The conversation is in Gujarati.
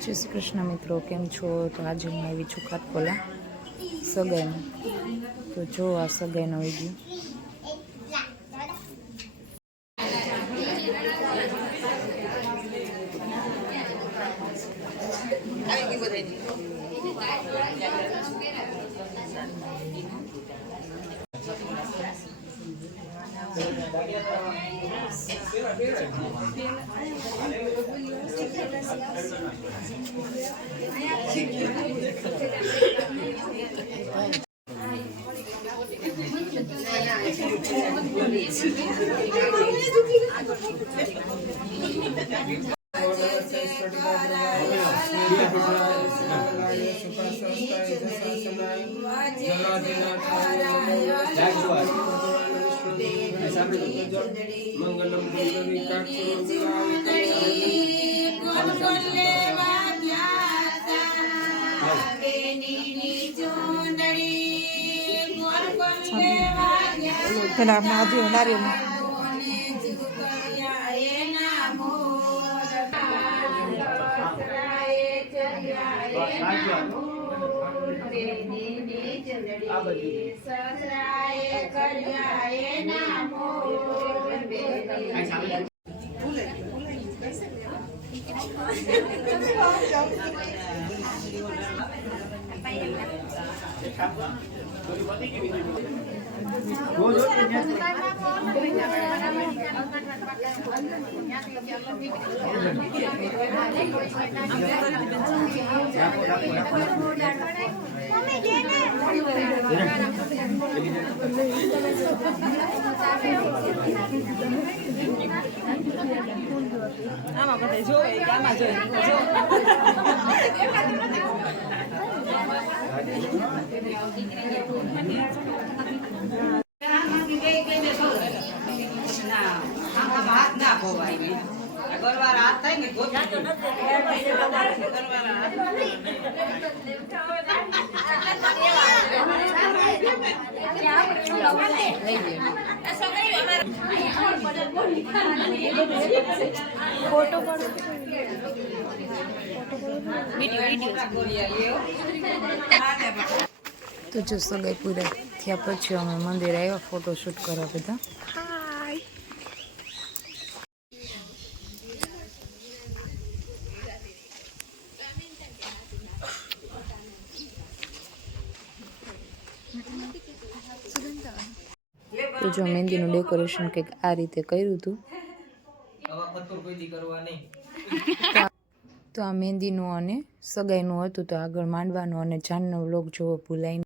જય શ્રી કૃષ્ણ મિત્રો, કેમ છો? તો આજે હું આવી છું ખાટકોલા સગાઈમાં. તો જો આ સગાઈનો વિડીયો. તો જો સગાઈ પૂરા થયા પછી અમે મંદિર આવ્યા ફોટોશૂટ કરવા બધા. તો જો મહેંદીનું ડેકોરેશન કંઈક આ રીતે કર્યું હતું. તો આ મહેંદીનું અને સગાઈનું હતું. તો આગળ માંડવાનું અને જાનનો વ્લોગ જોવો ભૂલાય નહીં.